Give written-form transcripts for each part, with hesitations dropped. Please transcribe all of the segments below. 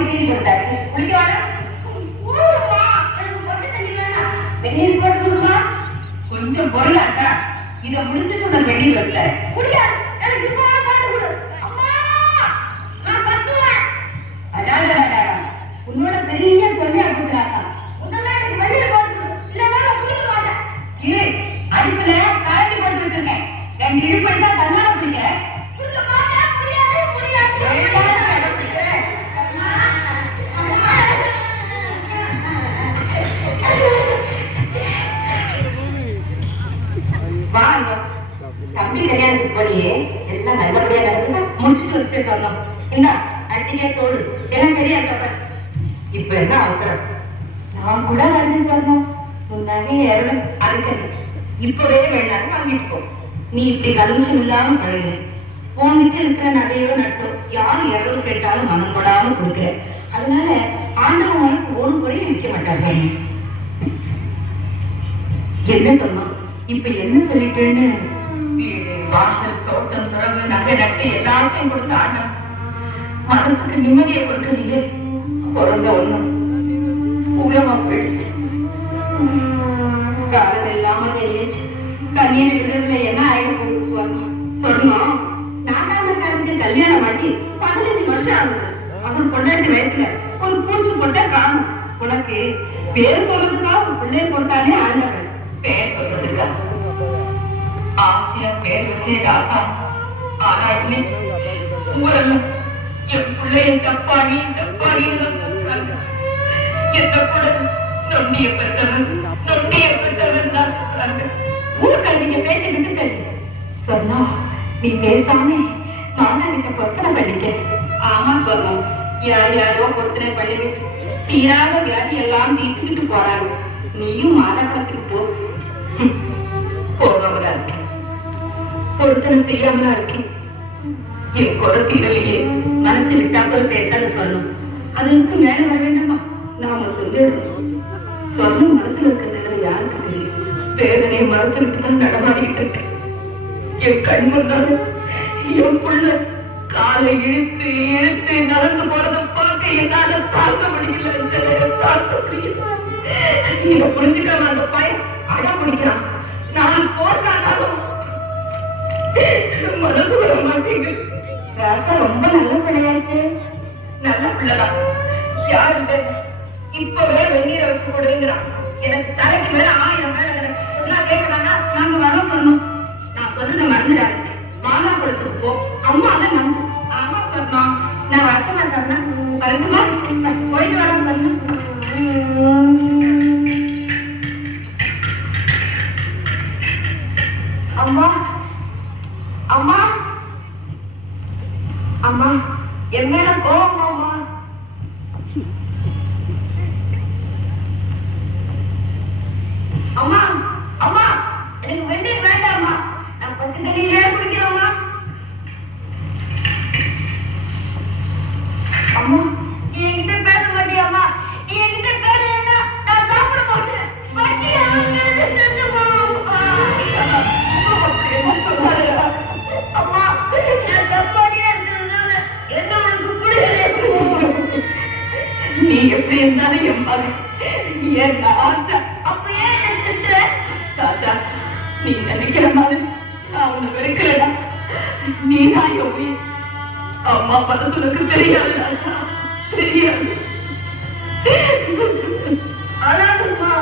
போட்டு கீழே கொடுத்தாரு. குளிக்க வேணாம், வெந்நீர் போட்டு கொடுமா. கொஞ்சம் பொருளாட்டா இதை முடிச்சுட்டு நான் வெந்நீர் வைத்தேன். முடியாது, எனக்கு இப்போ பாட்டு கொடு. அம்மா நான் கத்துவேன். அடாடா, உன்னோட பெரிய சொல்லி அப்படிங்கிறாங்க. உன்னெல்லாம் எனக்கு வெந்நீர் போட்டு கொடு, இல்லைன்னா நான் குளிக்க மாட்டேன். இரு, அடுப்புல கரண்டி போட்டு விட்டுருக்கேன். ரெண்டு இழுப்பு தான் தண்ணா பிடிக்கிறேன். தம்பி கல்யாணத்துக்கு போனியே, எல்லாம் நல்லபடியா நடந்தா முடிச்சுட்டு வச்சு சொன்னோம். இந்தா அட்டிக்கே தோடு எல்லாம் சரியா சொல்ற. இப்ப என்ன அவசரம்? நான் கூட வந்து சொன்னோம், முன்னாடி அதுக்கு இப்பவே வேண்டாம் வாங்கிட்டு போ. நீ இப்படி கல்விஷம் இல்லாம பழகு. உன்கிட்ட இருக்கிற நகையோ நட்டம் யாரு எவ்வளவு கேட்டாலும் மனம் போடாம கொடுக்குற. அதனால ஆண்டவன் உனக்கு ஒரு குறையும் விற்க மாட்டாங்க. என்ன சொன்னோம்? இப்ப என்ன சொல்லிட்டேன்னு வீடு வாசல் தோட்டம் துறவு நகை நட்டு எல்லாத்தையும் கொடுத்து ஆண்டவன் மனசுக்கு நிம்மதியை கொடுக்கறீங்க. பிறந்த ஒண்ணும் உலமா போயிடுச்சு. காலம் இல்லாம தெரியுச்சு. கண்ணீர் விடுறதுல என்ன ஆயிடும் சொன்னோம். நாடாமக்காரனுக்கு கல்யாணம் ஆகி 15 வருஷம் ஆகுது. அவன் கொண்டாடி வயசுல ஒரு பூச்சி போட்ட காணும். உனக்கு பேர் சொல்றதுக்கா ஒரு பிள்ளைய போட்டாலே ஆண்டவன் பேர் சொல்றதுக்கா ஆசியா பேர் வச்சே ராசா. ஆனா இன்னைக்கு ஊரெல்லாம் என் பிள்ளைய தப்பாடி என்ன கூட நொண்டிய பெற்றவன் தான் சொல்றாங்க. ஊருக்கள் நீங்க பேசிக்கிட்டு சொன்னா நீ பேசாம நானா கிட்ட பொருத்தனை பண்ணிக்க. ஆமா சொன்னோம், யார் யாரோ பொருத்தனை பண்ணிக்கிட்டு தீராத வியாதி எல்லாம் தீர்த்துக்கிட்டு போறாங்க. நீயும் மாதப்படத்துக்கு போகவரா இருக்க, பொருத்தனை செய்யாமலா இருக்கேன். என் குறை தீரலையே, மனசு விட்டாமல் பேசாத சொல்லணும். அதுக்கு மேல வர வேண்டாமா? நாம சொல்லிடுறோம். சொல்லும் மனசுல இருக்கிறது யாருக்கு தெரியும்? வேதனையை மனசுக்கு தான் நடமாடிக்கிட்டு இருக்கேன். என் கண் முன்னால என் புள்ள காலை இழுத்து நடந்து போறத பார்க்க என்னால பார்க்க முடியல. இதை புரிஞ்சுக்காம அந்த பையன் அடம் பிடிக்கிறான். நான் போட்டாலும் மனசு வர மாட்டேங்குது. ராசா ரொம்ப நல்ல பிள்ளையாச்சு. நல்ல பிள்ளைதான், யார் இல்லை. இப்பவே வெந்நீரை வச்சு கொடுங்கிறான். எனக்கு தலைக்கு மேல 1000 மேல எல்லாம் கேட்கறாங்க. நாங்க வரோம் சொன்னோம். நான் சொல்றத மறந்துடாது. மாதா கொடுத்துட்டு போ. அம்மா தான் நம்பு. ஆமா சொன்னோம். நான் வருத்தமா சொன்னேன். வருத்தமா போயிட்டு வரோம் சொன்னேன். அம்மா அம்மா அம்மா என் மேல கோவம் அம்மா. அம்மா அம்மா எனக்கு வெந்நீர் வேண்டாம்மா. நான் பச்சை தண்ணியிலே குடிக்கிறோம்மா. அம்மா நீ என்கிட்ட பேச மாட்டியாம்மா? நீ என்கிட்ட பேசுறேன்னா நான் சாப்பிட மாட்டேன். அம்மா நான் தப்பாடியா இருந்ததுனால என்ன உனக்கு பிடிக்கல. நீ எப்படி இருந்தாலும் என் மகன் என் ஆசை. அப்ப ஏன் எனக்கு திட்டுற? தாத்தா நீ நினைக்கிற மாதிரி நான் உன்னை வெறுக்கிறேனா? நீ தான் என் உயிர். அம்மா பதத்துக்கு தெரியாது தாத்தா, தெரியாது. அழாதுமா.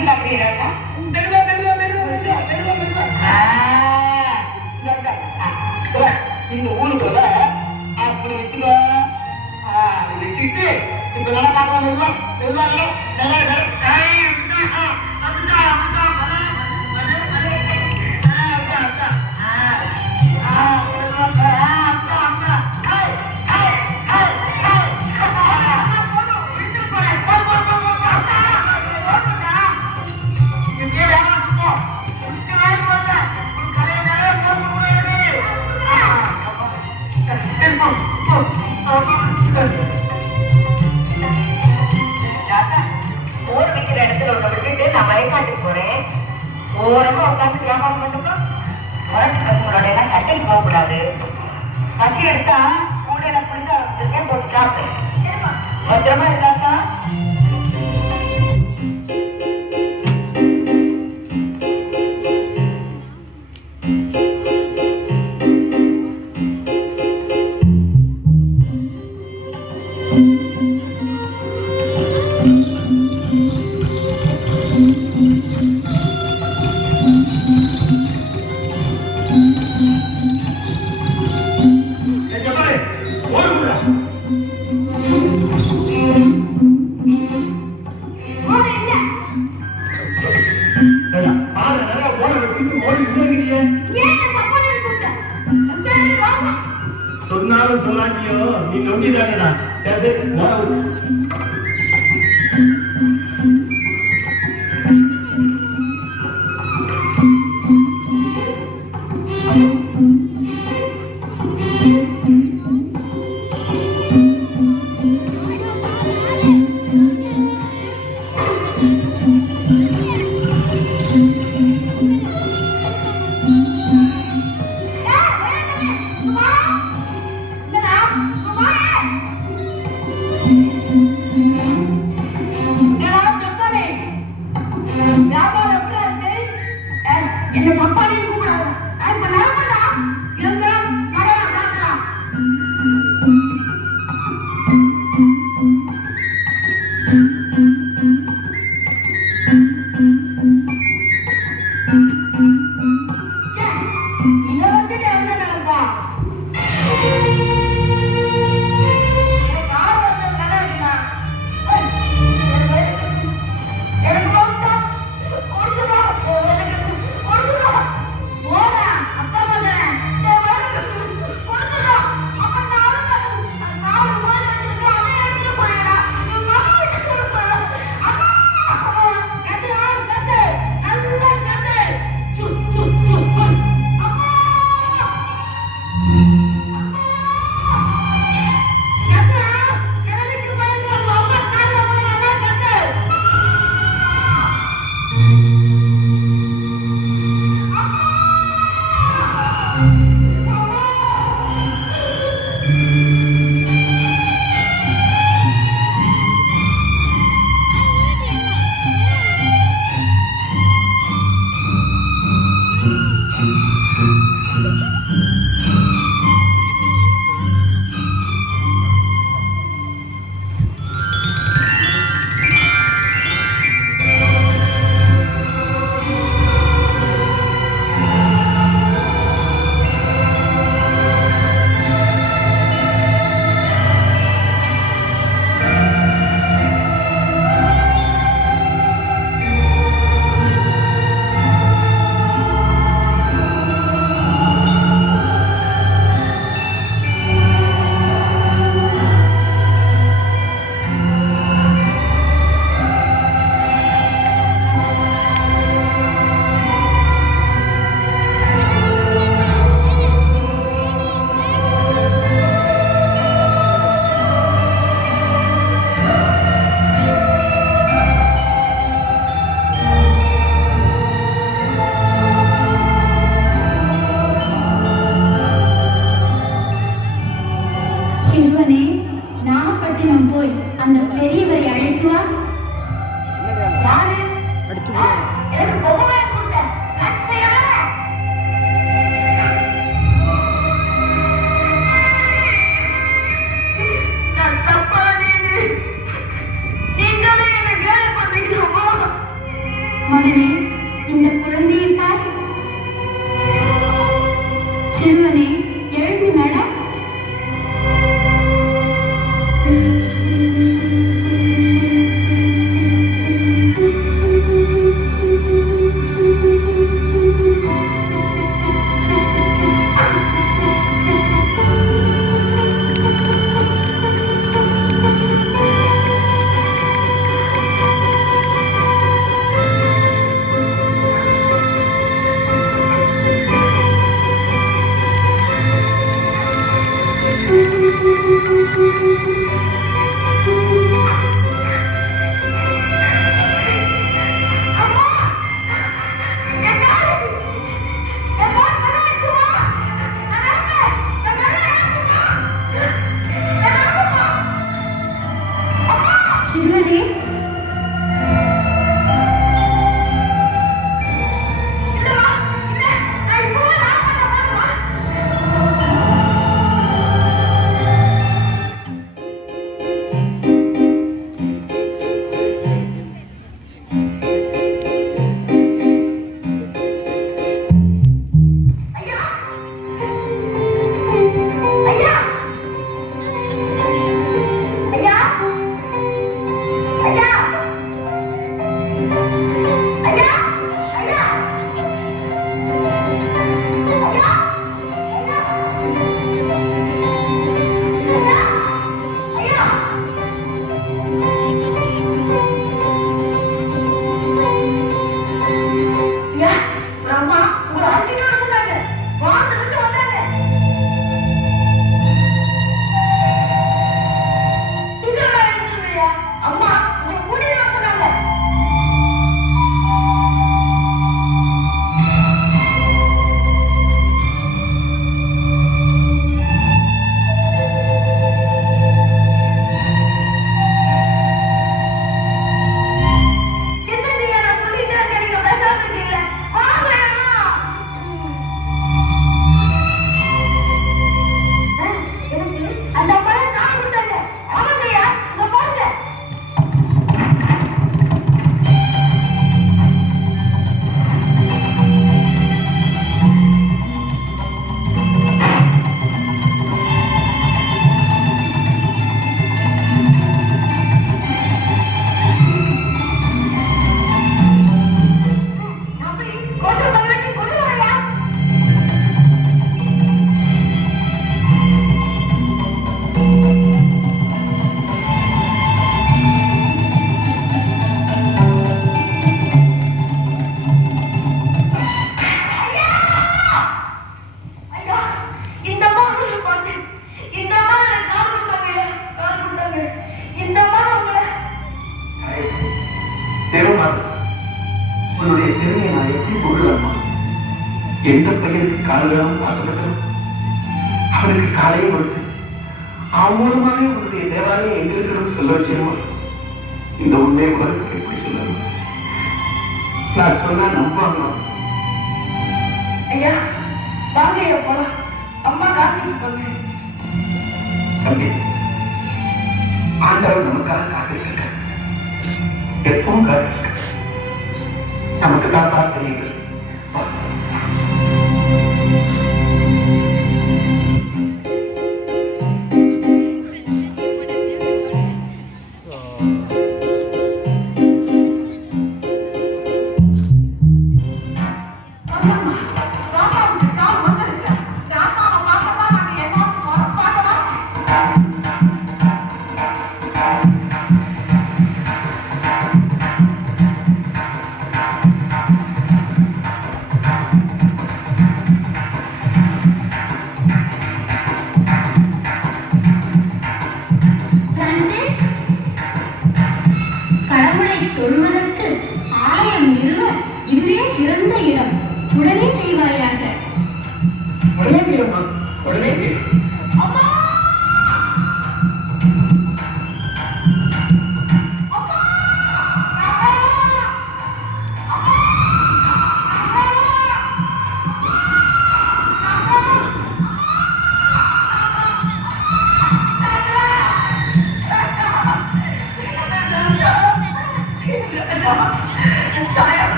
இருந்தா அப்படிங்கிறாங்க. இந்த ஊருக்குள்ள அப்படி வச்சுக்கோ. வச்சுட்டு இப்ப நல்லா பார்க்கலாம். ஓர் வைக்கிற இடத்துல உள்ள விட்டுட்டு நான் வயக்காட்டுக்கு போறேன். ஓரமா உட்காந்து வியாபாரம் பண்ணணும். உங்களோட எல்லாம் கட்டில் போக கூடாது. கட்டி எடுத்தா கூட புரிஞ்சு போட்டு சாப்பிட்டேன். பத்திரமா இருந்தாக்கா சொன்னாலும் சொல்லாட்டியோ நீ நம்பிதானடா. என்ன கம்பானி கூப்பிடாது. இப்ப நிலமடா இதை வந்து என்ன நடந்தா உன்னுடைய திறமையை நான் எப்படி சொல்லலாமா? எந்த பையனுக்கு காலையிலும் பாசப்பட்டோம் அவனுக்கு காலையை கொடுத்து அவன் மூலமாக உன்னுடைய தேவாலயம் எங்க இருக்கணும்னு சொல்ல வச்சிருமா? இந்த உண்மையை உலகத்துக்கு எப்படி சொல்லணும்? நான் சொன்னா நம்புவாங்க. ஐயா வாங்க ஐயா போலாம். அம்மா காத்துட்டு போங்க. தம்பி, ஆண்டவர் நமக்காக காத்திருக்க, எப்பவும் காத்திருக்க, நமக்கு தான் பார்க்கிறீர்கள்.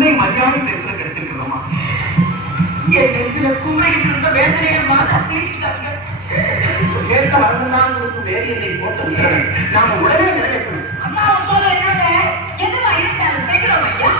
உன்னை மரியாதை பேசுற கிடைச்சிருக்கிறோமா? என் நெஞ்சில குமரிக்கிட்டு இருந்த வேதனையை மாதா தீர்த்தாங்க. கேட்ட வரணும்னா உங்களுக்கு வேறு என்னை போட்டு நாம உடனே நிறைவேற்றணும். அம்மா உங்களோட என்னோட எதுவா இருந்தாலும் கேட்கிறோம் ஐயா.